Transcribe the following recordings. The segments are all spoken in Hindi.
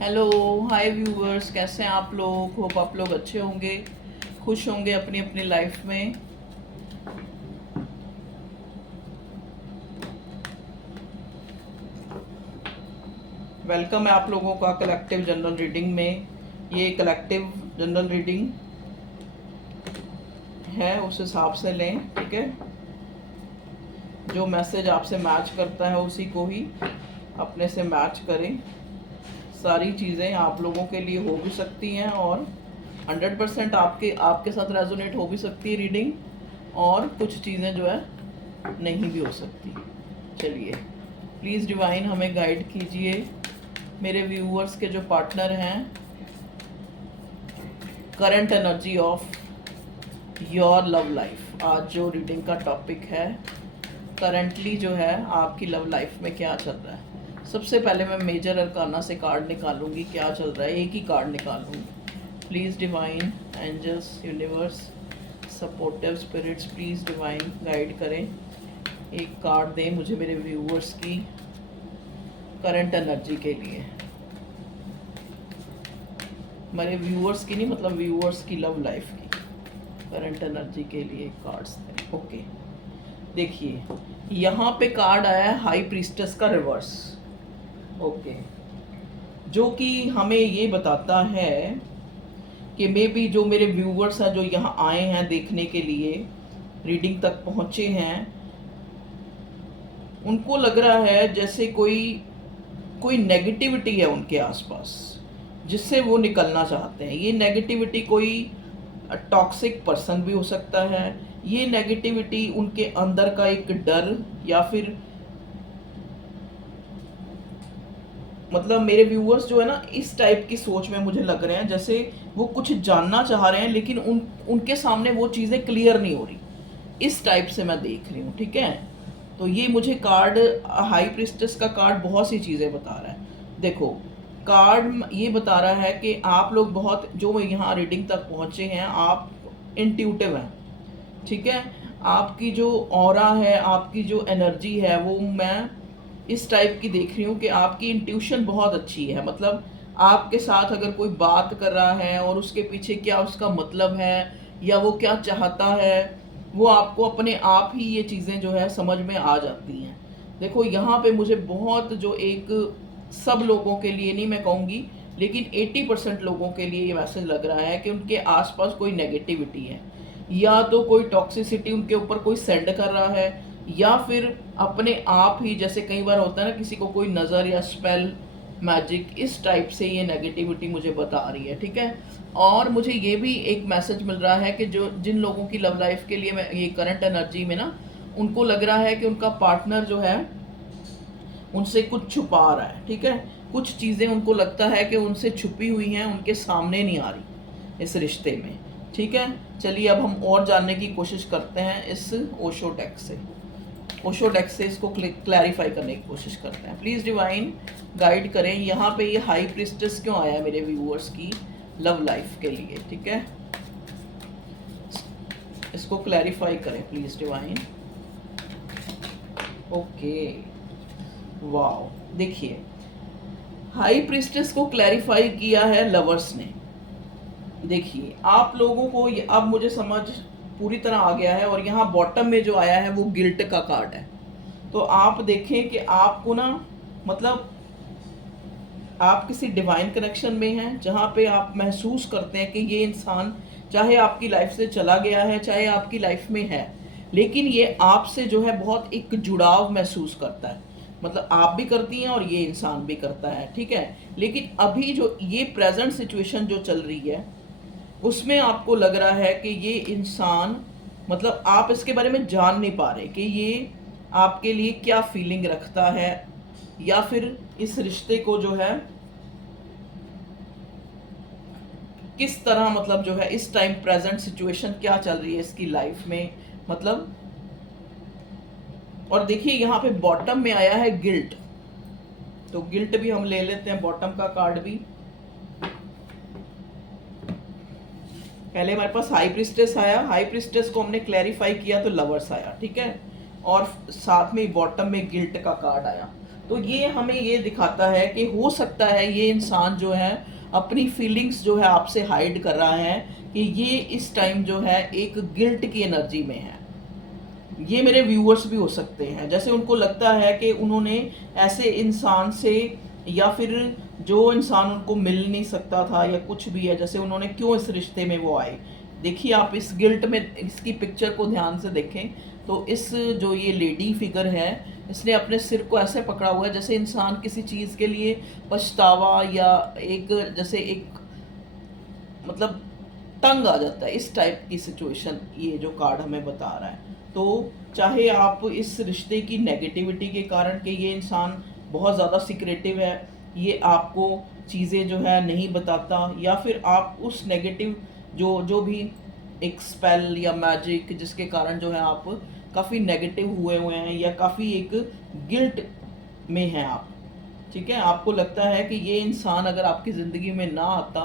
हेलो, हाय व्यूअर्स, कैसे हैं आप लोग। होप आप लोग अच्छे होंगे, खुश होंगे अपनी अपनी लाइफ में। वेलकम है आप लोगों का कलेक्टिव जनरल रीडिंग में। ये कलेक्टिव जनरल रीडिंग है, उस हिसाब से लें, ठीक है। जो मैसेज आपसे मैच करता है उसी को ही अपने से मैच करें। सारी चीज़ें आप लोगों के लिए हो भी सकती हैं और 100% आपके साथ रेजोनेट हो भी सकती है रीडिंग, और कुछ चीज़ें जो है नहीं भी हो सकती। चलिए, प्लीज़ डिवाइन हमें गाइड कीजिए। मेरे व्यूअर्स के जो पार्टनर हैं, current energy of your love life. आज जो रीडिंग का टॉपिक है, करंटली जो है आपकी लव लाइफ में क्या चल रहा है। सबसे पहले मैं मेजर अरकाना से कार्ड निकालूंगी, क्या चल रहा है, एक ही कार्ड निकालूंगी। Please divine, angels, universe, supportive spirits, please divine guide करें। एक कार्ड दें मुझे मेरे व्यूअर्स की करंट एनर्जी के लिए। मेरे व्यूअर्स की नहीं, मतलब व्यूअर्स की लव लाइफ की करंट एनर्जी के लिए कार्ड्स दें। ओके, देखिए यहाँ पे कार्ड आया है हाई प्रीस्टेस का रिवर्स। ओके, जो कि हमें ये बताता है कि मे बी जो मेरे व्यूअर्स हैं, जो यहाँ आए हैं देखने के लिए, रीडिंग तक पहुँचे हैं, उनको लग रहा है जैसे कोई कोई नेगेटिविटी है उनके आसपास जिससे वो निकलना चाहते हैं। ये नेगेटिविटी कोई टॉक्सिक पर्सन भी हो सकता है। ये नेगेटिविटी उनके अंदर का एक डर, या फिर मतलब मेरे व्यूअर्स जो है ना, इस टाइप की सोच में मुझे लग रहे हैं जैसे वो कुछ जानना चाह रहे हैं, लेकिन उनके सामने वो चीज़ें क्लियर नहीं हो रही। इस टाइप से मैं देख रही हूँ, ठीक है। तो ये मुझे कार्ड, हाई प्रिस्टेस का कार्ड बहुत सी चीज़ें बता रहा है। देखो, कार्ड ये बता रहा है कि आप लोग बहुत, जो यहाँ रीडिंग तक पहुँचे हैं, आप इंट्यूटिव हैं, ठीक है। आपकी जो ऑरा है, आपकी जो एनर्जी है, वो मैं इस टाइप की देख रही हूँ कि आपकी इंट्यूशन बहुत अच्छी है। मतलब आपके साथ अगर कोई बात कर रहा है और उसके पीछे क्या उसका मतलब है, या वो क्या चाहता है, वो आपको अपने आप ही ये चीज़ें जो है समझ में आ जाती हैं। देखो यहाँ पे मुझे बहुत, जो एक, सब लोगों के लिए नहीं मैं कहूँगी, लेकिन 80% लोगों के लिए ये मैसेज लग रहा है कि उनके आसपास कोई नेगेटिविटी है, या तो कोई टॉक्सिसिटी उनके ऊपर कोई सेंड कर रहा है, या फिर अपने आप ही, जैसे कई बार होता है ना, किसी को कोई नज़र या स्पेल, मैजिक, इस टाइप से ये नेगेटिविटी मुझे बता रही है, ठीक है। और मुझे ये भी एक मैसेज मिल रहा है कि जो जिन लोगों की लव लाइफ के लिए मैं ये करंट एनर्जी में ना, उनको लग रहा है कि उनका पार्टनर जो है उनसे कुछ छुपा रहा है, ठीक है। कुछ चीज़ें उनको लगता है कि उनसे छुपी हुई हैं, उनके सामने नहीं आ रही इस रिश्ते में, ठीक है। चलिए अब हम और जानने की कोशिश करते हैं इस ओशो डेक से। ओशो डेक से इसको क्लैरिफाई करने की कोशिश करते हैं। प्लीज़ डिवाइन गाइड करें, यहाँ पे ये हाई प्रिस्टेस क्यों आया है मेरे व्यूअर्स की लव लाइफ के लिए, ठीक है। इसको क्लैरिफाई करें प्लीज़ डिवाइन। ओके, वाओ, देखिए हाई प्रिस्टेस को क्लैरिफाई किया है लवर्स ने। देखिए आप लोगों को अब मुझे समझ पूरी तरह आ गया है। और यहाँ बॉटम में जो आया है वो गिल्ट का कार्ड है। तो आप देखें कि आपको ना, मतलब आप किसी डिवाइन कनेक्शन में हैं, जहाँ पे आप महसूस करते हैं कि ये इंसान चाहे आपकी लाइफ से चला गया है, चाहे आपकी लाइफ में है, लेकिन ये आपसे जो है बहुत एक जुड़ाव महसूस करता है। मतलब आप भी करती हैं और ये इंसान भी करता है, ठीक है। लेकिन अभी जो ये प्रेजेंट सिचुएशन जो चल रही है, उसमें आपको लग रहा है कि ये इंसान, मतलब आप इसके बारे में जान नहीं पा रहे कि ये आपके लिए क्या फीलिंग रखता है, या फिर इस रिश्ते को जो है किस तरह, मतलब जो है इस टाइम प्रेजेंट सिचुएशन क्या चल रही है इसकी लाइफ में, मतलब। और देखिए यहाँ पे बॉटम में आया है गिल्ट। तो गिल्ट भी हम ले लेते हैं, बॉटम का कार्ड भी। पहले हमारे पास हाई प्रिस्टेस आया, हाई प्रिस्टेस को हमने क्लैरिफाई किया तो लवर्स आया, ठीक है। और साथ में बॉटम में गिल्ट का कार्ड आया। तो ये हमें ये दिखाता है कि हो सकता है ये इंसान जो है अपनी फीलिंग्स जो है आपसे हाइड कर रहा है, कि ये इस टाइम जो है एक गिल्ट की एनर्जी में है। ये मेरे व्यूअर्स भी हो सकते हैं, जैसे उनको लगता है कि उन्होंने ऐसे इंसान से, या फिर जो इंसान उनको मिल नहीं सकता था या कुछ भी है, जैसे उन्होंने क्यों इस रिश्ते में वो आए। देखिए आप इस गिल्ट में इसकी पिक्चर को ध्यान से देखें तो इस जो ये लेडी फिगर है, इसने अपने सिर को ऐसे पकड़ा हुआ है जैसे इंसान किसी चीज़ के लिए पछतावा या एक जैसे एक मतलब तंग आ जाता है, इस टाइप की सिचुएशन ये जो कार्ड हमें बता रहा है। तो चाहे आप इस रिश्ते की नेगेटिविटी के कारण कि ये इंसान बहुत ज़्यादा सिक्रेटिव है, ये आपको चीज़ें जो है नहीं बताता, या फिर आप उस नेगेटिव जो जो भी एक स्पेल या मैजिक जिसके कारण जो है आप काफ़ी नेगेटिव हुए हैं, या काफ़ी एक गिल्ट में हैं आप, ठीक है। आपको लगता है कि ये इंसान अगर आपकी ज़िंदगी में ना आता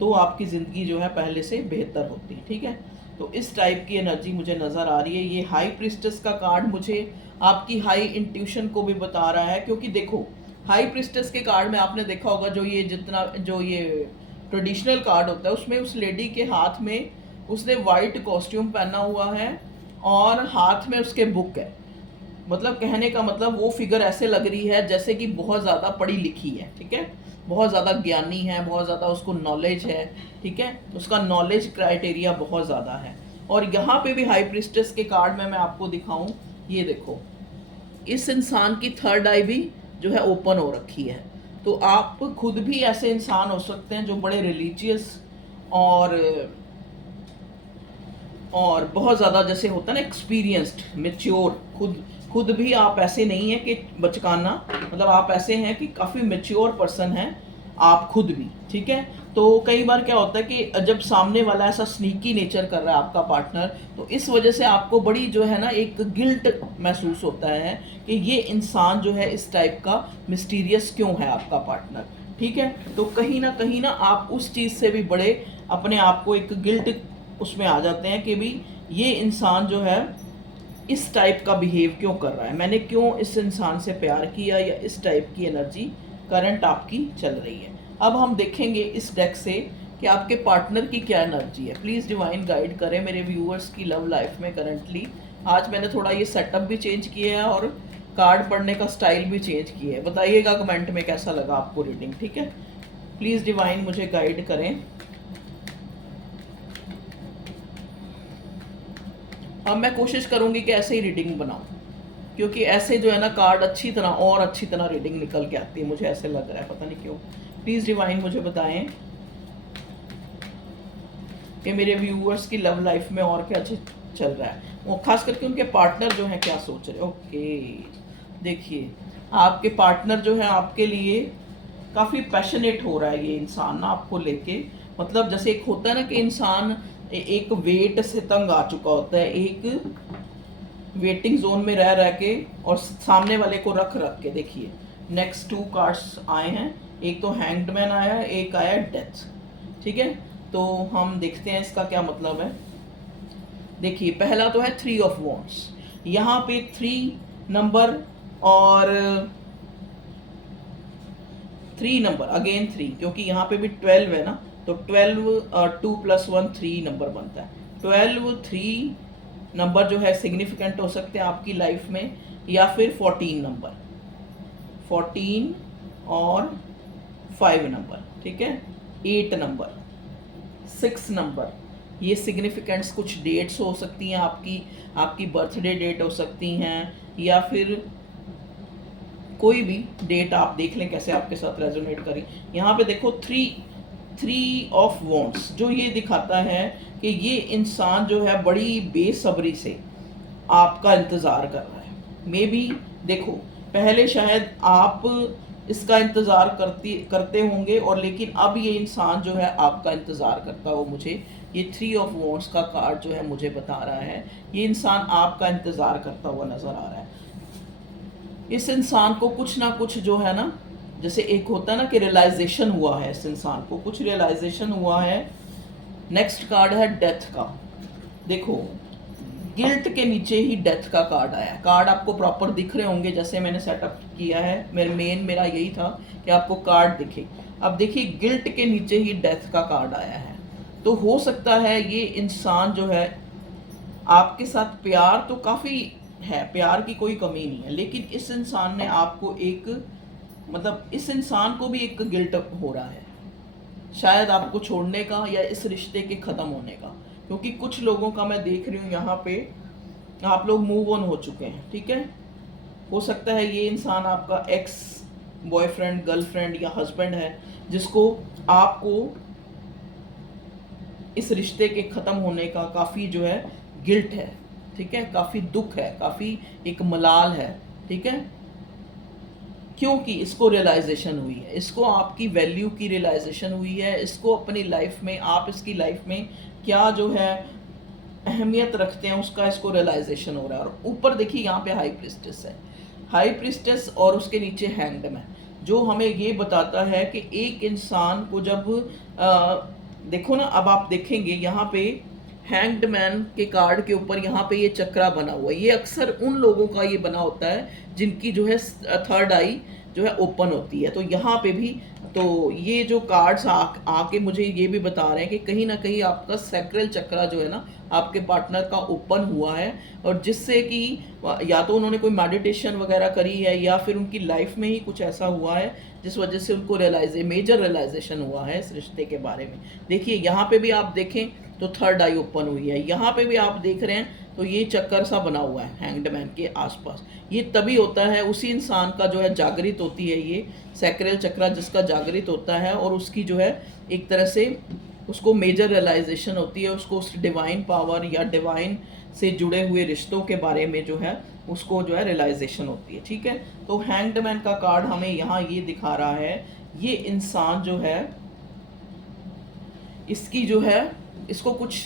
तो आपकी ज़िंदगी जो है पहले से बेहतर होती, ठीक है। तो इस टाइप की एनर्जी मुझे नज़र आ रही है। ये हाई प्रिस्टेस का कार्ड मुझे आपकी हाई इंट्यूशन को भी बता रहा है, क्योंकि देखो हाई प्रिस्टेस के कार्ड में आपने देखा होगा जो ये जितना जो ये ट्रेडिशनल कार्ड होता है उसमें उस लेडी के हाथ में उसने वाइट कॉस्ट्यूम पहना हुआ है और हाथ में उसके बुक है। मतलब कहने का मतलब वो फिगर ऐसे लग रही है जैसे कि बहुत ज़्यादा पढ़ी लिखी है, ठीक है, बहुत ज़्यादा ज्ञानी है, बहुत ज़्यादा उसको नॉलेज है, ठीक है, उसका नॉलेज क्राइटेरिया बहुत ज़्यादा है। और यहाँ पे भी हाई प्रिस्टेस के कार्ड में मैं आपको दिखाऊं, ये देखो इस इंसान की थर्ड आई भी जो है ओपन हो रखी है। तो आप खुद भी ऐसे इंसान हो सकते हैं जो बड़े रिलीजियस और बहुत ज़्यादा जैसे होता है ना एक्सपीरियंस्ड मेच्योर, खुद भी आप ऐसे नहीं हैं कि बचकाना, मतलब आप ऐसे हैं कि काफ़ी मेच्योर पर्सन हैं आप खुद भी, ठीक है। तो कई बार क्या होता है कि जब सामने वाला ऐसा स्नीकी नेचर कर रहा है आपका पार्टनर, तो इस वजह से आपको बड़ी जो है ना एक गिल्ट महसूस होता है कि ये इंसान जो है इस टाइप का मिस्टीरियस क्यों है आपका पार्टनर, ठीक है। तो कहीं ना आप उस चीज़ से भी बड़े अपने आप को एक गिल्ट उसमें आ जाते हैं कि भी ये इंसान जो है इस टाइप का बिहेव क्यों कर रहा है, मैंने क्यों इस इंसान से प्यार किया, या इस टाइप की एनर्जी करंट आपकी चल रही है। अब हम देखेंगे इस डेक से कि आपके पार्टनर की क्या एनर्जी है। प्लीज़ डिवाइन गाइड करें मेरे व्यूअर्स की लव लाइफ में करंटली। आज मैंने थोड़ा ये सेटअप भी चेंज किया है और कार्ड पढ़ने का स्टाइल भी चेंज किया है। बताइएगा कमेंट में कैसा लगा आपको रीडिंग, ठीक है। प्लीज़ डिवाइन मुझे गाइड करें। अब मैं कोशिश करूंगी कि ऐसे ही रीडिंग बनाऊं, क्योंकि ऐसे जो है ना कार्ड अच्छी तरह रीडिंग निकल के आती है, मुझे ऐसे लग रहा है, पता नहीं क्यों। प्लीज़ डिवाइन मुझे बताएं कि मेरे व्यूअर्स की लव लाइफ में और क्या चल रहा है, वो खास करके उनके पार्टनर जो है क्या सोच रहे हैं। ओके, देखिए आपके पार्टनर जो है आपके लिए काफ़ी पैशनेट हो रहा है ये इंसान ना आपको लेके। मतलब जैसे एक होता है ना कि इंसान एक वेट से तंग आ चुका होता है, एक वेटिंग जोन में रह के और सामने वाले को रख के। देखिए नेक्स्ट 2 कार्ड्स आए हैं, एक तो हैंग्ड मैन आया है, एक आया डेथ, ठीक है। तो हम देखते हैं इसका क्या मतलब है। देखिए पहला तो है 3 ऑफ वॉन्ड्स, यहाँ पे 3 नंबर और 3 नंबर अगेन 3, क्योंकि यहाँ पे भी 12 है ना, तो 12 2 + 1 3 नंबर बनता है। 12 3 नंबर जो है सिग्निफिकेंट हो सकते हैं आपकी लाइफ में, या फिर 14 नंबर, 14 और 5 नंबर, ठीक है, 8 नंबर, 6 नंबर, ये सिग्निफिकेंट्स कुछ डेट्स हो सकती हैं आपकी बर्थडे डेट हो सकती हैं, या फिर कोई भी डेट आप देख लें कैसे आपके साथ रेजोनेट करें। यहाँ पे देखो 3 ऑफ वॉन्ड्स जो ये दिखाता है कि ये इंसान जो है बड़ी बेसब्री से आपका इंतज़ार कर रहा है। मे बी देखो पहले शायद आप इसका इंतज़ार करते होंगे, और लेकिन अब ये इंसान जो है आपका इंतज़ार करता हो। मुझे ये 3 ऑफ वॉन्ड्स का कार्ड जो है मुझे बता रहा है ये इंसान आपका इंतज़ार करता हुआ नज़र आ रहा है। इस इंसान को कुछ ना कुछ जो है ना, जैसे एक होता है ना कि रियलाइजेशन हुआ है, इस इंसान को कुछ रियलाइजेशन हुआ है। नेक्स्ट कार्ड है डेथ का। देखो गिल्ट के नीचे ही डेथ का कार्ड आया। कार्ड आपको प्रॉपर दिख रहे होंगे जैसे मैंने सेटअप किया है, मेरा यही था कि आपको कार्ड दिखे। अब देखिए गिल्ट के नीचे ही डेथ का कार्ड आया है, तो हो सकता है ये इंसान जो है आपके साथ प्यार तो काफ़ी है, प्यार की कोई कमी नहीं है, लेकिन इस इंसान ने आपको एक मतलब इस इंसान को भी एक गिल्ट हो रहा है शायद आपको छोड़ने का या इस रिश्ते के ख़त्म होने का, क्योंकि कुछ लोगों का मैं देख रही हूँ यहाँ पे आप लोग मूव ऑन हो चुके हैं। ठीक है, हो सकता है ये इंसान आपका एक्स बॉयफ्रेंड, गर्लफ्रेंड या हस्बैंड है जिसको आपको इस रिश्ते के ख़त्म होने का काफ़ी जो है गिल्ट है। ठीक है, काफ़ी दुख है, काफ़ी एक मलाल है। ठीक है, क्योंकि इसको रियलाइजेशन हुई है, इसको आपकी वैल्यू की रियलाइजेशन हुई है, इसको अपनी लाइफ में आप इसकी लाइफ में क्या जो है अहमियत रखते हैं उसका इसको रियलाइजेशन हो रहा है। और ऊपर देखिए यहाँ पे हाई प्रिस्टेस है, हाई प्रिस्टेस और उसके नीचे हैंग्ड मैन, जो हमें ये बताता है कि एक इंसान को जब देखो ना, अब आप देखेंगे यहाँ पे हैंग्ड मैन के कार्ड के ऊपर यहाँ पे ये चक्रा बना हुआ है। ये अक्सर उन लोगों का ये बना होता है जिनकी जो है थर्ड आई जो है ओपन होती है। तो यहाँ पे भी तो ये जो कार्ड्स आके मुझे ये भी बता रहे हैं कि कहीं ना कहीं आपका सैक्रल चक्रा जो है ना आपके पार्टनर का ओपन हुआ है, और जिससे कि या तो उन्होंने कोई मेडिटेशन वगैरह करी है या फिर उनकी लाइफ में ही कुछ ऐसा हुआ है जिस वजह से उनको मेजर रियलाइजेशन हुआ है इस रिश्ते के बारे में। देखिए यहाँ पे भी आप देखें तो थर्ड आई ओपन हुई है, यहाँ पे भी आप देख रहे हैं तो ये चक्कर सा बना हुआ है हैंग्ड मैन के आसपास। ये तभी होता है उसी इंसान का जो है जागृत होती है ये सैक्रल चक्रा, जिसका जागृत होता है और उसकी जो है एक तरह से उसको मेजर रियलाइजेशन होती है, उसको उस डिवाइन पावर या डिवाइन से जुड़े हुए रिश्तों के बारे में जो है उसको जो है रियलाइजेशन होती है। ठीक है, तो हैंग्ड मैन का कार्ड हमें यहाँ ये दिखा रहा है ये इंसान जो है इसकी जो है इसको कुछ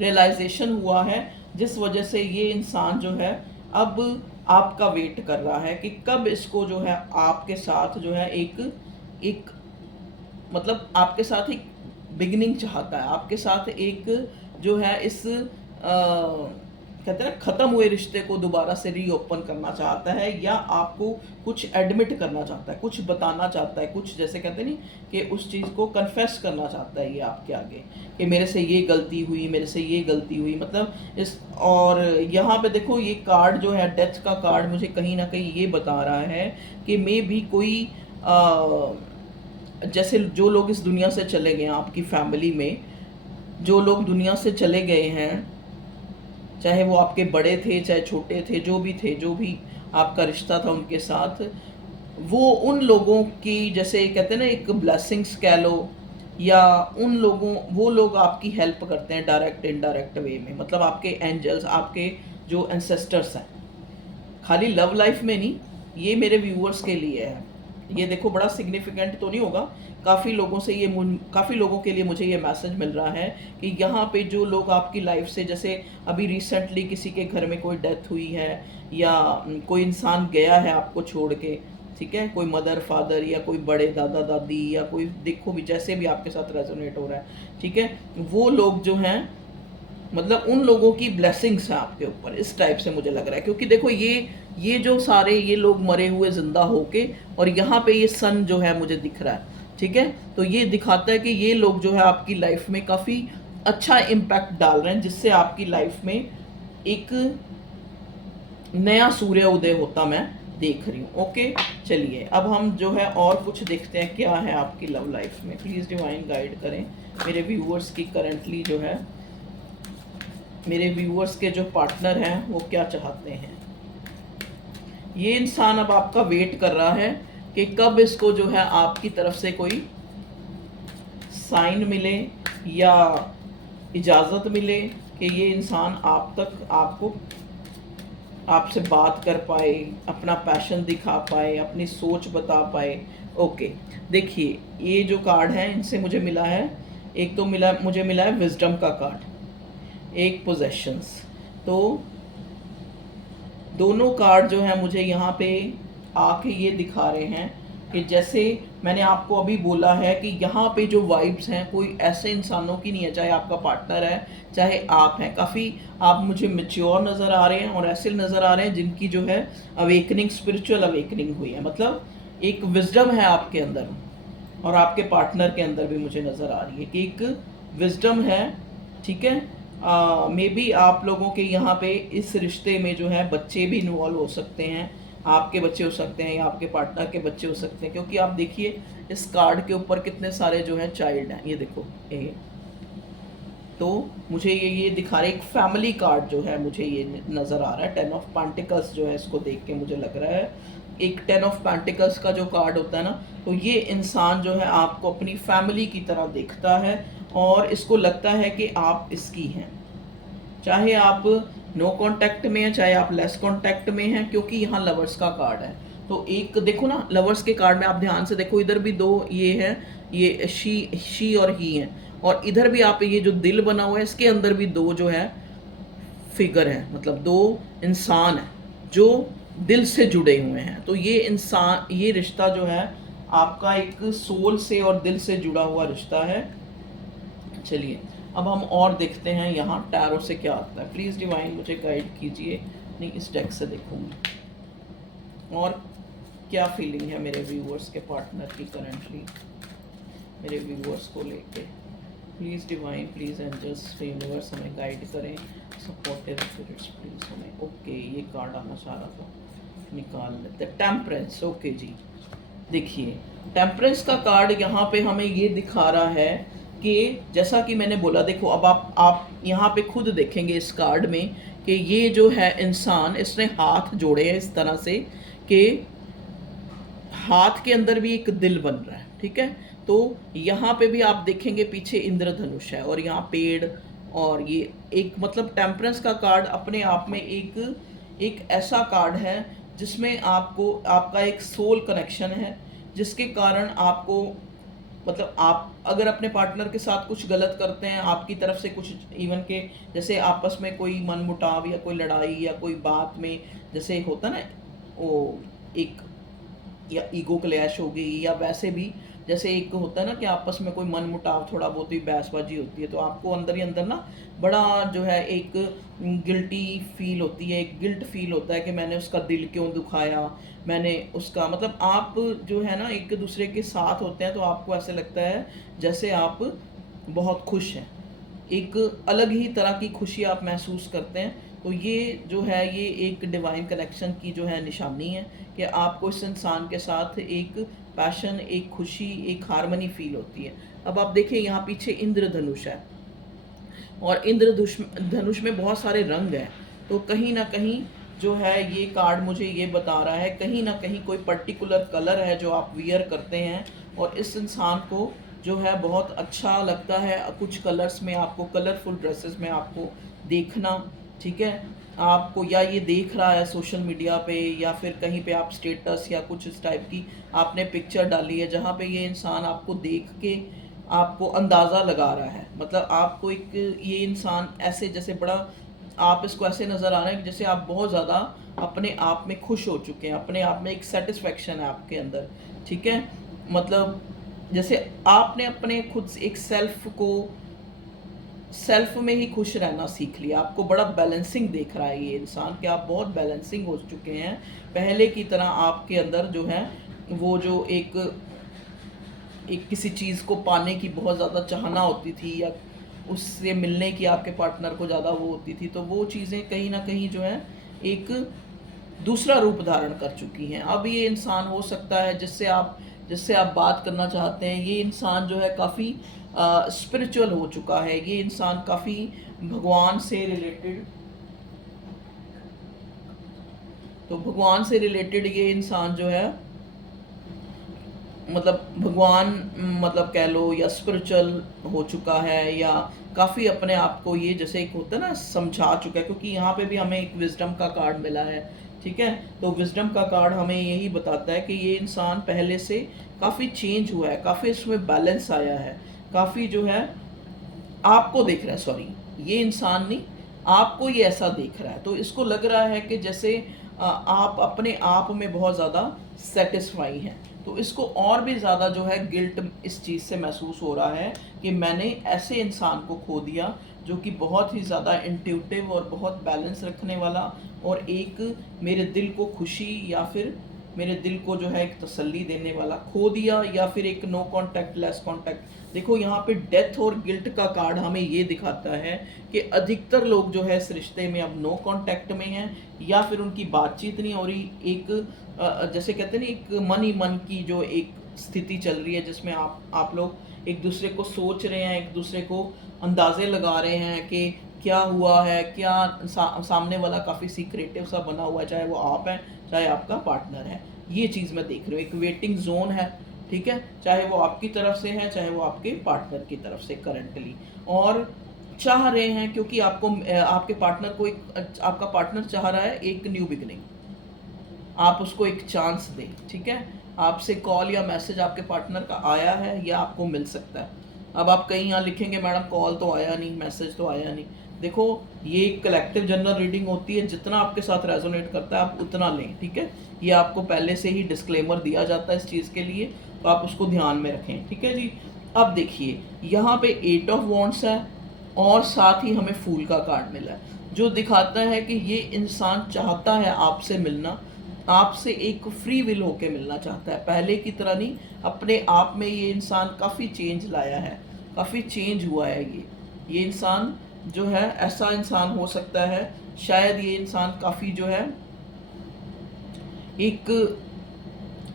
रियलाइजेशन हुआ है, जिस वजह से ये इंसान जो है अब आपका वेट कर रहा है कि कब इसको जो है आपके साथ जो है एक मतलब आपके साथ एक बिगिनिंग चाहता है, आपके साथ एक जो है इस कहते हैं ना ख़त्म हुए रिश्ते को दोबारा से रीओपन करना चाहता है, या आपको कुछ एडमिट करना चाहता है, कुछ बताना चाहता है, कुछ जैसे कहते नहीं कि उस चीज़ को कन्फेस करना चाहता है ये आपके आगे कि मेरे से ये गलती हुई, मेरे से ये गलती हुई, मतलब इस। और यहाँ पे देखो ये कार्ड जो है डेथ का कार्ड मुझे कहीं ना कहीं ये बता रहा है कि मे भी कोई जैसे जो लोग इस दुनिया से चले गए हैं आपकी फैमिली में, जो लोग दुनिया से चले गए हैं, चाहे वो आपके बड़े थे चाहे छोटे थे, जो भी आपका रिश्ता था उनके साथ, वो उन लोगों की जैसे कहते हैं ना एक ब्लेसिंग्स कह लो, या उन लोगों वो लोग आपकी हेल्प करते हैं डायरेक्ट इनडायरेक्ट वे में, मतलब आपके एंजल्स, आपके जो एंसेस्टर्स हैं। खाली लव लाइफ में नहीं, ये मेरे व्यूअर्स के लिए है। ये देखो बड़ा सिग्निफिकेंट तो नहीं होगा, काफ़ी लोगों के लिए मुझे ये मैसेज मिल रहा है कि यहाँ पे जो लोग आपकी लाइफ से, जैसे अभी रिसेंटली किसी के घर में कोई डेथ हुई है या कोई इंसान गया है आपको छोड़ के, ठीक है, कोई मदर फादर या कोई बड़े दादा दादी या कोई देखो भी जैसे भी आपके साथ रेजोनेट हो रहा है, ठीक है, वो लोग जो हैं मतलब उन लोगों की ब्लेसिंग्स हैं आपके ऊपर, इस टाइप से मुझे लग रहा है। क्योंकि देखो ये जो सारे ये लोग मरे हुए जिंदा होके, और यहाँ पे ये सन जो है मुझे दिख रहा है, ठीक है, तो ये दिखाता है कि ये लोग जो है आपकी लाइफ में काफ़ी अच्छा इम्पैक्ट डाल रहे हैं, जिससे आपकी लाइफ में एक नया सूर्य उदय होता मैं देख रही हूँ। ओके, चलिए अब हम जो है और कुछ देखते हैं क्या है आपकी लव लाइफ में। प्लीज़ डिवाइन गाइड करें मेरे व्यूअर्स की करंटली जो है, मेरे व्यूअर्स के जो पार्टनर हैं वो क्या चाहते हैं। ये इंसान अब आपका वेट कर रहा है कि कब इसको जो है आपकी तरफ से कोई साइन मिले या इजाज़त मिले कि ये इंसान आपसे बात कर पाए, अपना पैशन दिखा पाए, अपनी सोच बता पाए। ओके, देखिए ये जो कार्ड है इनसे मुझे मिला है, एक तो मुझे मिला है विजडम का कार्ड, एक पोजेशंस। तो दोनों कार्ड जो है मुझे यहाँ पे आके ये दिखा रहे हैं कि जैसे मैंने आपको अभी बोला है कि यहाँ पे जो वाइब्स हैं कोई ऐसे इंसानों की नहीं है, चाहे आपका पार्टनर है चाहे आप हैं, काफ़ी आप मुझे मेच्योर नज़र आ रहे हैं और ऐसे नज़र आ रहे हैं जिनकी जो है अवेकनिंग, स्पिरिचुअल अवेकनिंग हुई है, मतलब एक विजडम है आपके अंदर और आपके पार्टनर के अंदर भी मुझे नज़र आ रही है कि एक विजडम है। ठीक है, मे बी आप लोगों के यहाँ पे इस रिश्ते में जो है बच्चे भी इन्वॉल्व हो सकते हैं, आपके बच्चे हो सकते हैं या आपके पार्टनर के बच्चे हो सकते हैं, क्योंकि आप देखिए इस कार्ड के ऊपर कितने सारे जो हैं चाइल्ड हैं, ये देखो ये, तो मुझे ये दिखा रहे, एक फैमिली कार्ड जो है मुझे ये नज़र आ रहा है। 10 ऑफ पेंटिकल्स जो है इसको देख के मुझे लग रहा है, एक 10 ऑफ पेंटिकल्स का जो कार्ड होता है ना, तो ये इंसान जो है आपको अपनी फैमिली की तरह देखता है और इसको लगता है कि आप इसकी हैं, चाहे आप नो कांटेक्ट में हैं चाहे आप लेस कांटेक्ट में हैं, क्योंकि यहाँ लवर्स का कार्ड है। तो एक देखो ना, लवर्स के कार्ड में आप ध्यान से देखो, इधर भी दो ये है, ये शी और ही है, और इधर भी आप ये जो दिल बना हुआ है इसके अंदर भी दो जो है फिगर है, मतलब दो इंसान है जो दिल से जुड़े हुए हैं। तो ये इंसान, ये रिश्ता जो है आपका एक सोल से और दिल से जुड़ा हुआ रिश्ता है। चलिए अब हम और देखते हैं यहाँ टैरो से क्या आता है। प्लीज़ डिवाइन मुझे गाइड कीजिए, नहीं इस डेक से देखूँगी, और क्या फीलिंग है मेरे व्यूअर्स के पार्टनर की करेंटली, मेरे व्यूअर्स को लेके। Please divine, please angels, universe हमें गाइड करें, सपोर्टिव स्पिरिट्स प्लीज़ हमें। ओके, ये कार्ड आना चाह रहा था, निकाल लेते। टेम्परेंस, ओके जी, देखिए टेम्परेंस का कार्ड यहाँ पे हमें ये दिखा रहा है कि जैसा कि मैंने बोला, देखो अब आप यहाँ पे खुद देखेंगे इस कार्ड में कि ये जो है इंसान, इसने हाथ जोड़े हैं इस तरह से कि हाथ के अंदर भी एक दिल बन रहा है। ठीक है, तो यहाँ पे भी आप देखेंगे पीछे इंद्रधनुष है और यहाँ पेड़, और ये एक मतलब टेम्परेंस का कार्ड अपने आप में एक ऐसा कार्ड है जिसमें आपको आपका एक सोल कनेक्शन है, जिसके कारण आपको मतलब आप अगर अपने पार्टनर के साथ कुछ गलत करते हैं, आपकी तरफ से कुछ इवन के जैसे आपस में कोई मनमुटाव या कोई लड़ाई या कोई बात में जैसे होता ना वो एक या ईगो क्लैश हो गई, या वैसे भी जैसे एक होता है ना कि आपस में कोई मन मुटाव, थोड़ा बहुत ही बहसबाजी होती है, तो आपको अंदर ही अंदर ना बड़ा जो है एक गिल्टी फील होती है, एक गिल्ट फील होता है कि मैंने उसका दिल क्यों दुखाया, मैंने उसका मतलब आप जो है ना एक दूसरे के साथ होते हैं तो आपको ऐसे लगता है जैसे आप बहुत खुश हैं, एक अलग ही तरह की खुशी आप महसूस करते हैं। तो ये जो है ये एक डिवाइन कनेक्शन की जो है निशानी है कि आपको इस इंसान के साथ एक पैशन, एक खुशी, एक हार्मनी फील होती है। अब आप देखिए यहाँ पीछे इंद्रधनुष है और इंद्रधनुष धनुष में बहुत सारे रंग हैं, तो कहीं ना कहीं जो है ये कार्ड मुझे ये बता रहा है कहीं ना कहीं कोई पर्टिकुलर कलर है जो आप वियर करते हैं और इस इंसान को जो है बहुत अच्छा लगता है कुछ कलर्स में, आपको कलरफुल ड्रेसेस में आपको देखना। ठीक है, आपको या ये देख रहा है सोशल मीडिया पे या फिर कहीं पे आप स्टेटस या कुछ इस टाइप की आपने पिक्चर डाली है जहाँ पे ये इंसान आपको देख के आपको अंदाज़ा लगा रहा है, मतलब आपको एक ये इंसान ऐसे जैसे बड़ा आप इसको ऐसे नज़र आ रहा है कि जैसे आप बहुत ज़्यादा अपने आप में खुश हो चुके हैं, अपने आप में एक सेटिस्फेक्शन है आपके अंदर। ठीक है, मतलब जैसे आपने अपने खुद से एक सेल्फ में ही खुश रहना सीख लिया, आपको बड़ा बैलेंसिंग देख रहा है ये इंसान कि आप बहुत बैलेंसिंग हो चुके हैं, पहले की तरह आपके अंदर जो है वो जो एक किसी चीज़ को पाने की बहुत ज़्यादा चाहना होती थी या उससे मिलने की आपके पार्टनर को ज़्यादा वो होती थी, तो वो चीज़ें कहीं ना कहीं जो है एक दूसरा रूप धारण कर चुकी हैं। अब ये इंसान हो सकता है जिससे आप बात करना चाहते हैं, ये इंसान जो है काफ़ी स्पिरिचुअल हो चुका है, ये इंसान काफ़ी भगवान से रिलेटेड, तो भगवान से रिलेटेड ये इंसान जो है मतलब भगवान मतलब कह लो या स्पिरिचुअल हो चुका है या काफ़ी अपने आप को ये जैसे एक होता है ना समझा चुका है, क्योंकि यहाँ पे भी हमें एक विजडम का कार्ड मिला है। ठीक है, तो विजडम का कार्ड हमें यही बताता है कि ये इंसान पहले से काफ़ी चेंज हुआ है, काफ़ी इसमें बैलेंस आया है, काफ़ी जो है आपको देख रहा है, सॉरी ये इंसान नहीं आपको ये ऐसा देख रहा है, तो इसको लग रहा है कि जैसे आप अपने आप में बहुत ज़्यादा सेटिस्फाई हैं, तो इसको और भी ज़्यादा जो है गिल्ट इस चीज़ से महसूस हो रहा है कि मैंने ऐसे इंसान को खो दिया जो कि बहुत ही ज़्यादा इंट्यूटिव और बहुत बैलेंस रखने वाला और एक मेरे दिल को खुशी या फिर मेरे दिल को जो है एक तसल्ली देने वाला खो दिया, या फिर एक नो कांटेक्ट लेस कांटेक्ट। देखो यहाँ पे डेथ और गिल्ट का कार्ड हमें ये दिखाता है कि अधिकतर लोग जो है इस रिश्ते में अब नो कांटेक्ट में हैं, या फिर उनकी बातचीत नहीं हो रही। एक जैसे कहते हैं ना, एक मन ही मन की जो एक स्थिति चल रही है जिसमें आप लोग एक दूसरे को सोच रहे हैं, एक दूसरे को अंदाजे लगा रहे हैं कि क्या हुआ है, क्या सामने वाला काफ़ी सीक्रेटिव सा बना हुआ है, चाहे वो आप हैं चाहे आपका पार्टनर है। ये चीज़ मैं देख रही हूँ, एक वेटिंग जोन है, ठीक है, चाहे वो आपकी तरफ से है चाहे वो आपके पार्टनर की तरफ से करंटली, और चाह रहे हैं क्योंकि आपको आपके पार्टनर को एक आपका पार्टनर चाह रहा है एक न्यू बिगनिंग, आप उसको एक चांस दें, ठीक है। आपसे कॉल या मैसेज आपके पार्टनर का आया है या आपको मिल सकता है। अब आप कहीं यहाँ लिखेंगे मैडम कॉल तो आया नहीं, मैसेज तो आया नहीं। देखो ये कलेक्टिव जनरल रीडिंग होती है, जितना आपके साथ रेजोनेट करता है आप उतना लें, ठीक है। ये आपको पहले से ही डिस्क्लेमर दिया जाता है इस चीज़ के लिए, तो आप उसको ध्यान में रखें, ठीक है जी। अब देखिए यहाँ पे 8 ऑफ वॉन्ड्स है और साथ ही हमें फूल का कार्ड मिला है, जो दिखाता है कि ये इंसान चाहता है आपसे मिलना, आपसे एक फ्री विल होके मिलना चाहता है, पहले की तरह नहीं। अपने आप में ये इंसान काफ़ी चेंज लाया है, काफ़ी चेंज हुआ है। ये इंसान जो है ऐसा इंसान हो सकता है, शायद ये इंसान काफ़ी जो है एक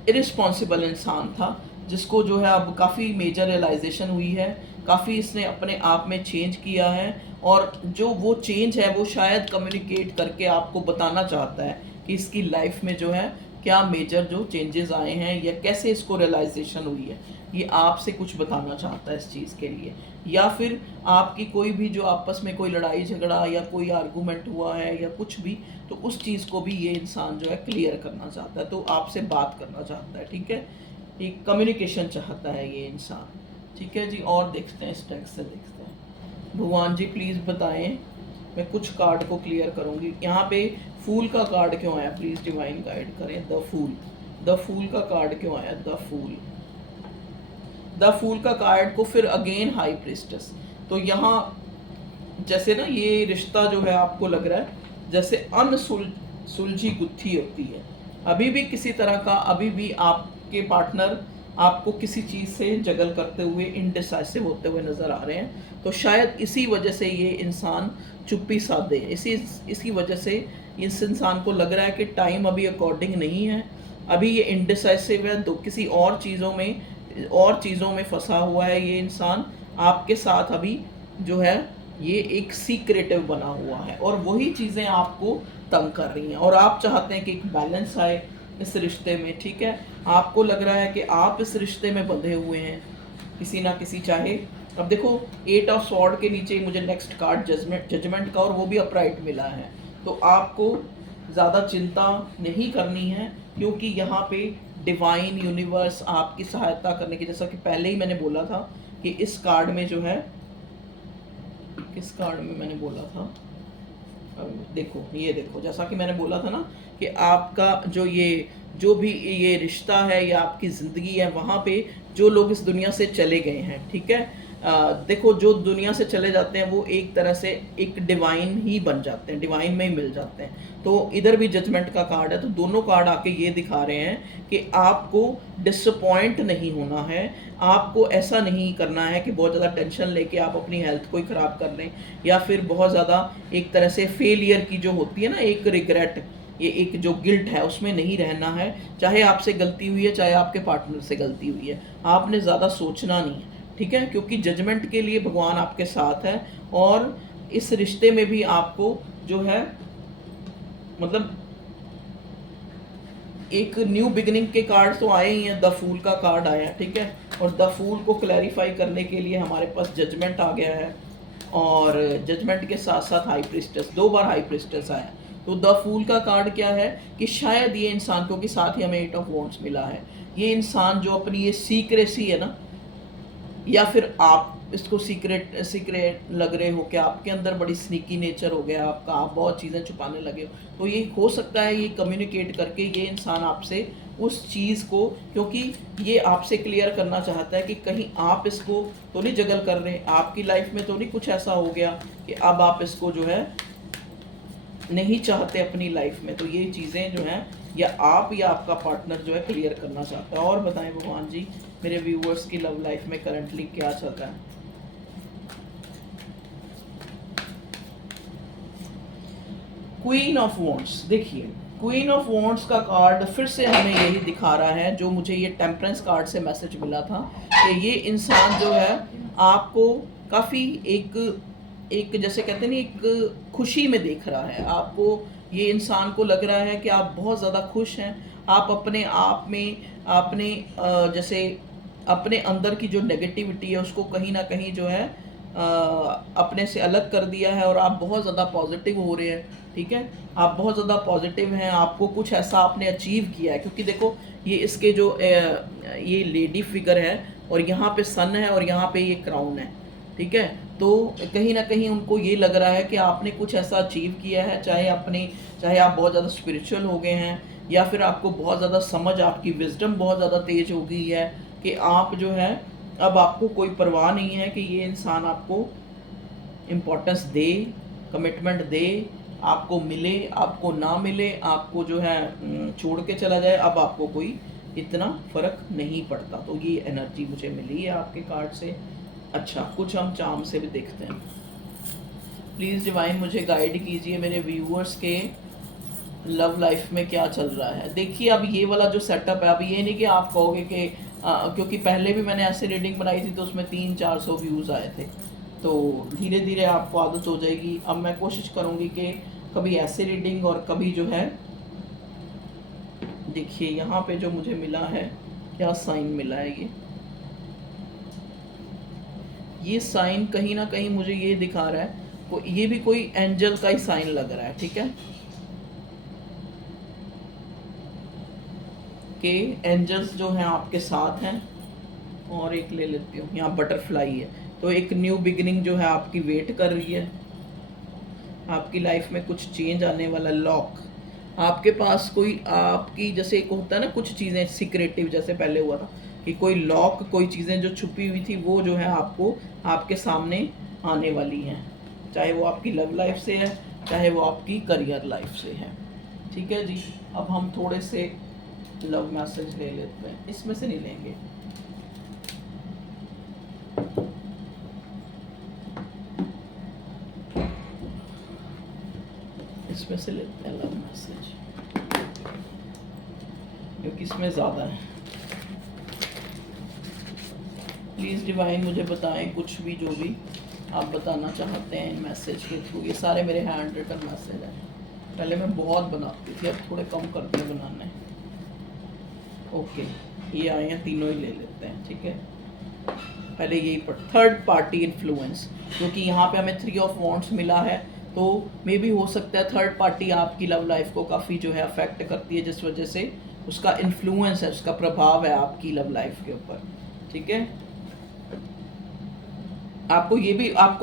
इरिस्पॉन्सिबल इंसान था, जिसको जो है अब काफ़ी मेजर रियलाइजेशन हुई है, काफ़ी इसने अपने आप में चेंज किया है, और जो वो चेंज है वो शायद कम्युनिकेट करके आपको बताना चाहता है कि इसकी लाइफ में जो है क्या मेजर जो चेंजेस आए हैं या कैसे इसको रियलाइजेशन हुई है, ये आपसे कुछ बताना चाहता है इस चीज़ के लिए। या फिर आपकी कोई भी जो आपस में कोई लड़ाई झगड़ा या कोई आर्गूमेंट हुआ है या कुछ भी, तो उस चीज़ को भी ये इंसान जो है क्लियर करना चाहता है, तो आपसे बात करना चाहता है, ठीक है। एक कम्युनिकेशन चाहता है ये इंसान, ठीक है जी। और देखते हैं, इस टेक्स्ट से देखते हैं। भगवान जी प्लीज़ बताएं, मैं कुछ कार्ड को क्लियर करूंगी। यहाँ पे फूल का कार्ड क्यों आया, प्लीज़ डिवाइन गाइड करें। द फूल का कार्ड क्यों आया, द फूल का कार्ड को फिर अगेन हाई प्रिस्टेस। तो यहाँ जैसे ना ये रिश्ता जो है आपको लग रहा है जैसे सुलझी गुत्थी होती है, अभी भी किसी तरह का, अभी भी आपके पार्टनर आपको किसी चीज़ से जगल करते हुए, इनडिसाइसिव होते हुए नज़र आ रहे हैं। तो शायद इसी वजह से ये इंसान चुप्पी साधे, इसी वजह से इस इंसान को लग रहा है कि टाइम अभी अकॉर्डिंग नहीं है, अभी ये इनडिसाइसिव है, तो किसी और चीज़ों में फंसा हुआ है ये इंसान। आपके साथ अभी जो है ये एक सीक्रेटिव बना हुआ है, और वही चीज़ें आपको तंग कर रही हैं, और आप चाहते हैं कि एक बैलेंस आए इस रिश्ते में, ठीक है। आपको लग रहा है कि आप इस रिश्ते में बंधे हुए हैं किसी ना किसी, चाहे अब देखो 8 ऑफ स्वॉर्ड के नीचे मुझे नेक्स्ट कार्ड जजमेंट का, और वो भी अपराइट मिला है। तो आपको ज़्यादा चिंता नहीं करनी है, क्योंकि यहाँ पे डिवाइन यूनिवर्स आपकी सहायता करने की, जैसा कि पहले ही मैंने बोला था कि इस कार्ड में जो है, किस कार्ड में मैंने बोला था, देखो ये देखो, जैसा कि मैंने बोला था ना कि आपका जो भी ये रिश्ता है या आपकी ज़िंदगी है, वहाँ पे जो लोग इस दुनिया से चले गए हैं, ठीक है, देखो जो दुनिया से चले जाते हैं वो एक तरह से एक डिवाइन ही बन जाते हैं, डिवाइन में ही मिल जाते हैं। तो इधर भी जजमेंट का कार्ड है, तो दोनों कार्ड आके ये दिखा रहे हैं कि आपको डिसअपॉइंट नहीं होना है, आपको ऐसा नहीं करना है कि बहुत ज़्यादा टेंशन लेके आप अपनी हेल्थ को ही ख़राब कर लें, या फिर बहुत ज़्यादा एक तरह से फेलियर की जो होती है ना, एक रिग्रेट, ये एक जो गिल्ट है उसमें नहीं रहना है। चाहे आपसे गलती हुई है, चाहे आपके पार्टनर से गलती हुई है, आपने ज़्यादा सोचना नहीं है, ठीक है, क्योंकि जजमेंट के लिए भगवान आपके साथ है, और इस रिश्ते में भी आपको जो है मतलब एक न्यू बिगिनिंग के कार्ड तो आए ही हैं, द फूल का कार्ड आया, ठीक है, और द फूल को क्लैरिफाई करने के लिए हमारे पास जजमेंट आ गया है, और जजमेंट के साथ साथ हाई प्रिस्टेस, 2 बार हाई प्रिस्टेस आया। तो द फूल का कार्ड क्या है कि शायद ये इंसान, क्योंकि साथ ही हमें 8 ऑफ वॉन्ड्स मिला है, ये इंसान जो अपनी ये सीक्रेसी है ना, या फिर आप इसको सीक्रेट सीक्रेट लग रहे हो, कि आपके अंदर बड़ी स्नीकी नेचर हो गया आपका, आप बहुत चीज़ें छुपाने लगे हो, तो ये हो सकता है ये कम्युनिकेट करके ये इंसान आपसे उस चीज़ को, क्योंकि ये आपसे क्लियर करना चाहता है कि कहीं आप इसको तो नहीं जगल कर रहे, आपकी लाइफ में तो नहीं कुछ ऐसा हो गया कि अब आप इसको जो है नहीं चाहते अपनी लाइफ में। तो ये चीज़ें जो हैं या आप या आपका पार्टनर जो है क्लियर करना चाहता है। और बताएं भगवान जी, मेरे व्यूअर्स की लव लाइफ में करंटली क्या चल रहा है। क्वीन ऑफ वॉन्ड्स, देखिए क्वीन ऑफ वॉन्ड्स का कार्ड फिर से हमें यही दिखा रहा है जो मुझे ये टेम्परेंस कार्ड से मैसेज मिला था, कि ये इंसान जो है आपको काफ़ी एक जैसे कहते हैं ना, एक खुशी में देख रहा है आपको। ये इंसान को लग रहा है कि आप बहुत ज़्यादा खुश हैं, आप अपने आप में आपने जैसे अपने अंदर की जो नेगेटिविटी है उसको कहीं ना कहीं जो है अपने से अलग कर दिया है, और आप बहुत ज़्यादा पॉजिटिव हो रहे हैं। ठीक है, आप बहुत ज़्यादा पॉजिटिव हैं, आपको कुछ ऐसा आपने अचीव किया है, क्योंकि देखो ये इसके जो ये लेडी फिगर है, और यहाँ पे सन है, और यहाँ पे ये क्राउन है। ठीक है, तो कहीं ना कहीं उनको ये लग रहा है कि आपने कुछ ऐसा अचीव किया है, चाहे आप बहुत ज़्यादा स्पिरिचुअल हो गए हैं, या फिर आपको बहुत ज़्यादा समझ, आपकी विजडम बहुत ज़्यादा तेज हो गई है, कि आप जो है अब आपको कोई परवाह नहीं है कि ये इंसान आपको इम्पोर्टेंस दे, कमिटमेंट दे, आपको मिले, आपको ना मिले, आपको जो है छोड़ के चला जाए, अब आपको कोई इतना फ़र्क नहीं पड़ता। तो ये एनर्जी मुझे मिली है आपके कार्ड से। अच्छा, कुछ हम चार्म से भी देखते हैं। प्लीज़ डिवाइन मुझे गाइड कीजिए मेरे व्यूअर्स के लव लाइफ में क्या चल रहा है। देखिए अब ये वाला जो सेटअप है, अब ये नहीं कि आप कहोगे कि क्योंकि पहले भी मैंने ऐसे रीडिंग बनाई थी तो उसमें 300-400 व्यूज़ आए थे, तो धीरे धीरे आपको आदत हो जाएगी। अब मैं कोशिश करूँगी कि कभी ऐसे रीडिंग और कभी जो है, देखिए यहाँ पे जो मुझे मिला है, क्या साइन मिला है, ये साइन कहीं ना कहीं मुझे ये दिखा रहा है, ये भी कोई एंजल का ही साइन लग रहा है। ठीक है, कि एंजल्स जो हैं आपके साथ हैं। और एक ले लेती हूँ, यहाँ बटरफ्लाई है, तो एक न्यू बिगिनिंग जो है आपकी वेट कर रही है, आपकी लाइफ में कुछ चेंज आने वाला। लॉक, आपके पास कोई आपकी जैसे एक होता है ना कुछ चीज़ें सीक्रेटिव, जैसे पहले हुआ था कि कोई लॉक, कोई चीज़ें जो छुपी हुई थी वो जो है आपको आपके सामने आने वाली हैं, चाहे वो आपकी लव लाइफ से है, चाहे वो आपकी करियर लाइफ से है। ठीक है जी, अब हम थोड़े से लव मैसेज ले लेते हैं, इसमें से नहीं लेंगे। इसमें से लेते हैं लव मैसेज, क्योंकि इसमें ज़्यादा है। प्लीज़ डिवाइन मुझे बताएं कुछ भी, जो भी आप बताना चाहते हैं मैसेज के थ्रू। ये सारे मेरे हैंड रिटन मैसेज हैं, पहले मैं बहुत बनाती थी, अब थोड़े कम कर दिए बनाने। ओके, ये आए हैं, तीनों ही ले लेते हैं। ठीक है, पहले यही पर थर्ड पार्टी इन्फ्लुएंस, क्योंकि यहाँ पे हमें 3 ऑफ वॉन्ड्स मिला है, तो मे भी हो सकता है थर्ड पार्टी आपकी लव लाइफ को काफ़ी जो है अफेक्ट करती है, जिस वजह से उसका इन्फ्लुएंस है, उसका प्रभाव है आपकी लव लाइफ के ऊपर। ठीक है, आपको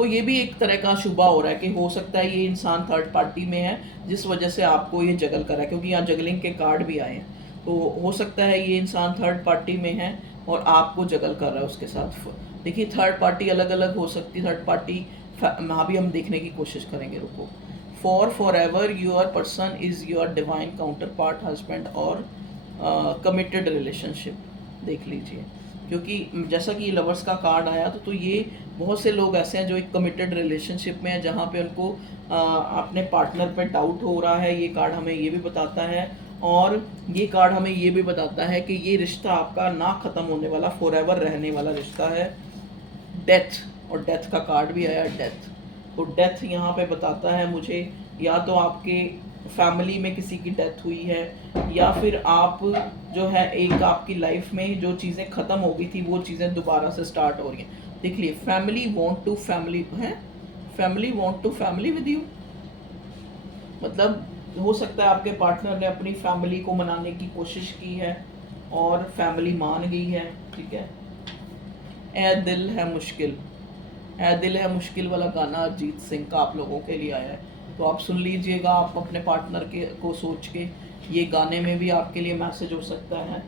ये भी एक तरह का शुबा हो रहा है कि हो सकता है ये इंसान थर्ड पार्टी में है, जिस वजह से आपको ये जगल कर रहा है, क्योंकि यहाँ जगलिंग के कार्ड भी आए हैं, तो हो सकता है ये इंसान थर्ड पार्टी में है और आपको जगल कर रहा है उसके साथ। देखिए थर्ड पार्टी अलग अलग हो सकती है, थर्ड पार्टी वहाँ भी हम देखने की कोशिश करेंगे। रुको, for ever your person is your divine counter part, husband और कमिटेड रिलेशनशिप, देख लीजिए, क्योंकि जैसा कि लवर्स का कार्ड आया तो ये बहुत से लोग ऐसे हैं जो एक कमिटेड रिलेशनशिप में है, जहाँ पे उनको अपने पार्टनर पे डाउट हो रहा है। ये कार्ड हमें ये भी बताता है, और ये कार्ड हमें ये भी बताता है कि ये रिश्ता आपका ना ख़त्म होने वाला, फॉरएवर रहने वाला रिश्ता है। डेथ, और डेथ का कार्ड भी आया, डेथ। तो डेथ यहाँ पे बताता है मुझे, या तो आपके फैमिली में किसी की डेथ हुई है, या फिर आप जो है एक आपकी लाइफ में जो चीज़ें ख़त्म हो गई थी वो चीज़ें दोबारा से स्टार्ट हो रही हैं। देख लिए, फैमिली वांट टू फैमिली है, family want to family with you, मतलब हो सकता है आपके पार्टनर ने अपनी फैमिली को मनाने की कोशिश की है और फैमिली मान गई है। ठीक है, ए दिल है मुश्किल, है दिल है मुश्किल वाला गाना अरिजीत सिंह का आप लोगों के लिए आया है, तो आप सुन लीजिएगा। आप अपने पार्टनर के को सोच के, ये गाने में भी आपके लिए मैसेज हो सकता है।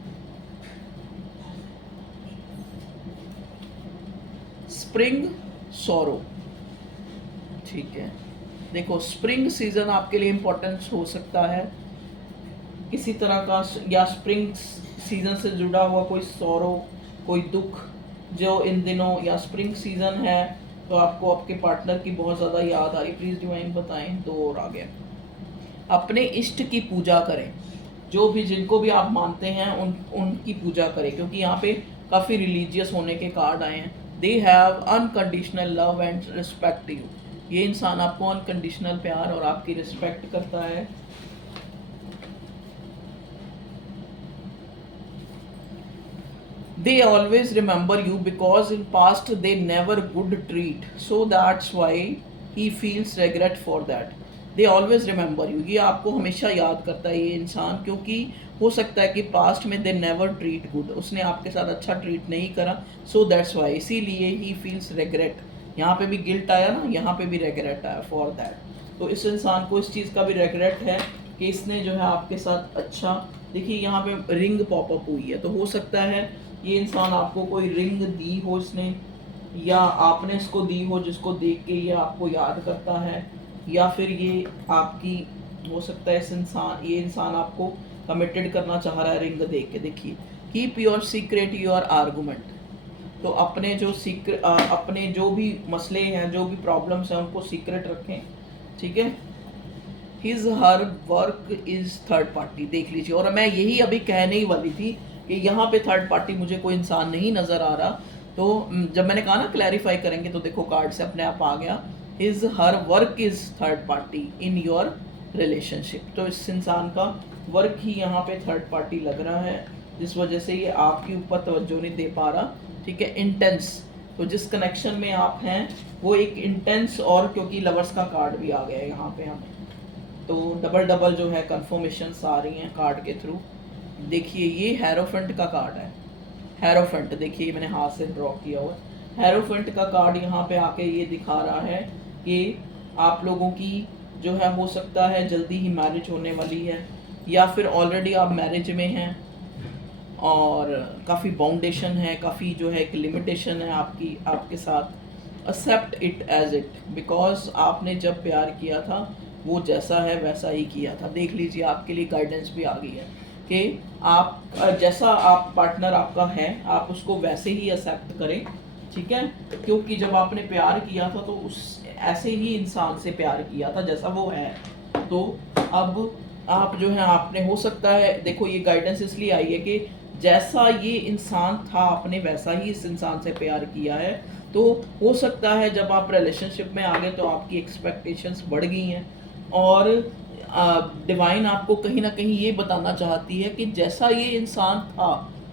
स्प्रिंग सोरो, ठीक है। देखो स्प्रिंग सीजन आपके लिए इम्पोर्टेंस हो सकता है किसी तरह का, या स्प्रिंग सीजन से जुड़ा हुआ कोई सौरो, कोई दुख जो इन दिनों, या स्प्रिंग सीजन है तो आपको आपके पार्टनर की बहुत ज़्यादा याद आ रही। प्लीज़ डिवाइन बताएं। 2 और आ गया। अपने इष्ट की पूजा करें, जो भी जिनको भी आप मानते हैं उनकी पूजा करें, क्योंकि यहाँ पे काफ़ी रिलीजियस होने के कार्ड आए हैं। They have unconditional love and respect you, ये इंसान आपको अनकंडीशनल प्यार और आपकी रिस्पेक्ट करता है। They always remember you because in past they never good treat, so that's why he feels regret for that. They always remember you, ये आपको हमेशा याद करता है ये इंसान, क्योंकि हो सकता है कि पास्ट में they never treat good, उसने आपके साथ अच्छा ट्रीट नहीं करा, so that's why, इसीलिए he feels regret। यहाँ पे भी गिल्ट आया ना, यहाँ पे भी regret आया for that। तो इस इंसान को इस चीज़ का भी regret है कि इसने जो है आपके साथ अच्छा, देखिए यहाँ पे रिंग पॉपअप हुई है, तो हो सकता है ये इंसान आपको कोई रिंग दी हो इसने, या आपने इसको दी हो जिसको देख के ये आपको याद करता है, या फिर ये आपकी, हो सकता है ये इंसान आपको कमिटेड करना चाह रहा है रिंग देख के। देखिए keep your secret your argument, तो अपने जो भी मसले हैं, जो भी प्रॉब्लम्स हैं, उनको सीक्रेट रखें, ठीक है। His her work is third party, देख लीजिए। और मैं यही अभी कहने ही वाली थी कि यहाँ पे थर्ड पार्टी मुझे कोई इंसान नहीं नज़र आ रहा, तो जब मैंने कहा ना क्लैरिफाई करेंगे, तो देखो कार्ड से अपने आप आ गया, his her work is third party in your relationship. तो इस इंसान का वर्क ही यहाँ पे थर्ड पार्टी लग रहा है, जिस वजह से ये आपके ऊपर तवज्जो नहीं दे पा रहा, ठीक है। इंटेंस, तो जिस कनेक्शन में आप हैं वो एक इंटेंस, और क्योंकि लवर्स का कार्ड भी आ गया है यहाँ पे हमें, तो डबल जो है कन्फर्मेशंस आ रही हैं कार्ड के थ्रू। देखिए ये हेरोफेंट का कार्ड है, हेरोफेंट, देखिए मैंने हाथ से ड्रॉ किया हुआ है। हेरोफेंट का कार्ड यहाँ पे आके ये दिखा रहा है कि आप लोगों की जो है हो सकता है जल्दी ही मैरिज होने वाली है, या फिर ऑलरेडी आप मैरिज में हैं और काफ़ी बाउंडेशन है, काफ़ी जो है एक लिमिटेशन है आपके साथ। Accept it as it, because आपने जब प्यार किया था वो जैसा है वैसा ही किया था। देख लीजिए आपके लिए गाइडेंस भी आ गई है कि आप जैसा आप पार्टनर आपका है आप उसको वैसे ही एक्सेप्ट करें, ठीक है। क्योंकि जब आपने प्यार किया था तो उस ऐसे ही इंसान से प्यार किया था जैसा वो है, तो अब आप जो है आपने, हो सकता है, देखो ये गाइडेंस इसलिए आई है कि जैसा ये इंसान था आपने वैसा ही इस इंसान से प्यार किया है, तो हो सकता है जब आप रिलेशनशिप में आ गए तो आपकी एक्सपेक्टेशंस बढ़ गई हैं, और डिवाइन आपको कहीं ना कहीं ये बताना चाहती है कि जैसा ये इंसान था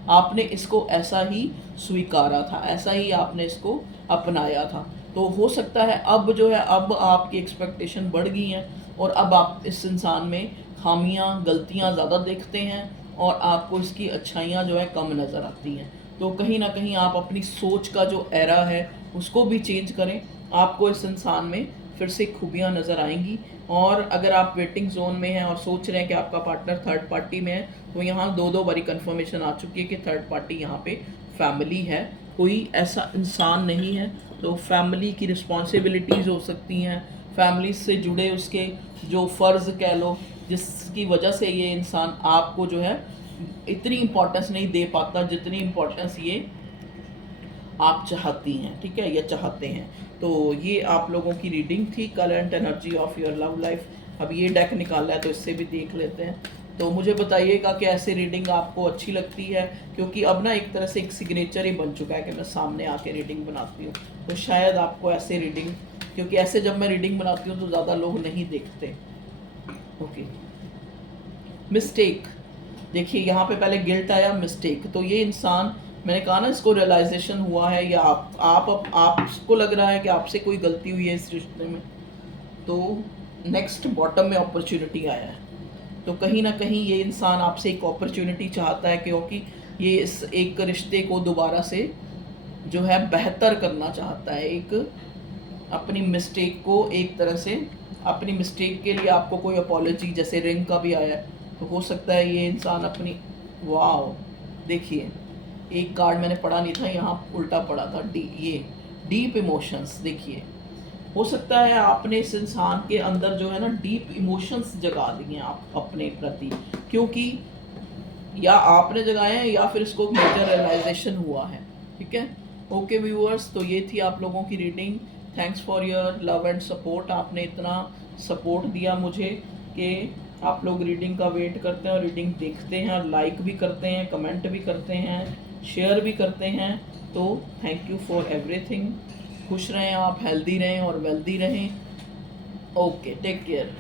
आपने इसको ऐसा ही स्वीकारा था, ऐसा ही आपने इसको अपनाया था। तो हो सकता है अब जो है अब आपकी एक्सपेक्टेशन बढ़ गई हैं और अब आप इस इंसान में खामियां, गलतियां ज़्यादा देखते हैं और आपको इसकी अच्छाइयां जो है कम नज़र आती हैं। तो कहीं ना कहीं आप अपनी सोच का जो एरा है उसको भी चेंज करें, आपको इस इंसान में फिर से खूबियाँ नज़र आएंगी। और अगर आप वेटिंग जोन में हैं और सोच रहे हैं कि आपका पार्टनर थर्ड पार्टी में है, तो यहाँ दो बारी कंफर्मेशन आ चुकी है कि थर्ड पार्टी यहाँ पे फैमिली है, कोई ऐसा इंसान नहीं है। तो फैमिली की रिस्पॉन्सिबिलिटीज़ हो सकती हैं, फैमिली से जुड़े उसके जो फ़र्ज़ कह लो, जिसकी वजह से ये इंसान आपको जो है इतनी इम्पोर्टेंस नहीं दे पाता जितनी इम्पोर्टेंस ये आप चाहती हैं, ठीक है, या चाहते हैं। तो ये आप लोगों की रीडिंग थी, current energy of your love life. अब ये डेक निकाला है तो इससे भी देख लेते हैं। तो मुझे बताइएगा कि ऐसी रीडिंग आपको अच्छी लगती है, क्योंकि अब ना एक तरह से एक सिग्नेचर ही बन चुका है कि मैं सामने आके रीडिंग बनाती हूँ, तो शायद आपको ऐसे रीडिंग, क्योंकि ऐसे जब मैं रीडिंग बनाती हूँ तो ज़्यादा लोग नहीं देखते। ओके, मिस्टेक, देखिए यहाँ पे पहले गिल्ट आया, मिस्टेक, तो ये इंसान, मैंने कहा ना इसको रियलाइजेशन हुआ है, या आपको लग रहा है कि आपसे कोई गलती हुई है इस रिश्ते में। तो नेक्स्ट बॉटम में अपॉर्चुनिटी आया है, तो कहीं ना कहीं ये इंसान आपसे एक अपॉर्चुनिटी चाहता है, क्योंकि ये इस एक रिश्ते को दोबारा से जो है बेहतर करना चाहता है, एक अपनी मिस्टेक को एक तरह से, अपनी मिस्टेक के लिए आपको कोई अपॉलोजी, जैसे रिंग का भी आया है, तो हो सकता है ये इंसान अपनी, वाओ देखिए एक कार्ड मैंने पढ़ा नहीं था, यहाँ उल्टा पड़ा था, डी, ये डीप इमोशंस। देखिए हो सकता है आपने इस इंसान के अंदर जो है ना डीप इमोशंस जगा दिए आप अपने प्रति, क्योंकि या आपने जगाए हैं या फिर इसको मेजर रियलाइजेशन हुआ है। ठीक है, ओके व्यूअर्स, तो ये थी आप लोगों की reading. Thanks for your love and support. आपने इतना सपोर्ट दिया मुझे कि आप लोग रीडिंग का वेट करते हैं और रीडिंग देखते हैं और लाइक भी करते हैं, कमेंट भी करते हैं, शेयर भी करते हैं। तो थैंक यू फॉर एवरीथिंग। खुश रहें आप, हेल्दी रहें और वेल्दी रहें। Okay, take care.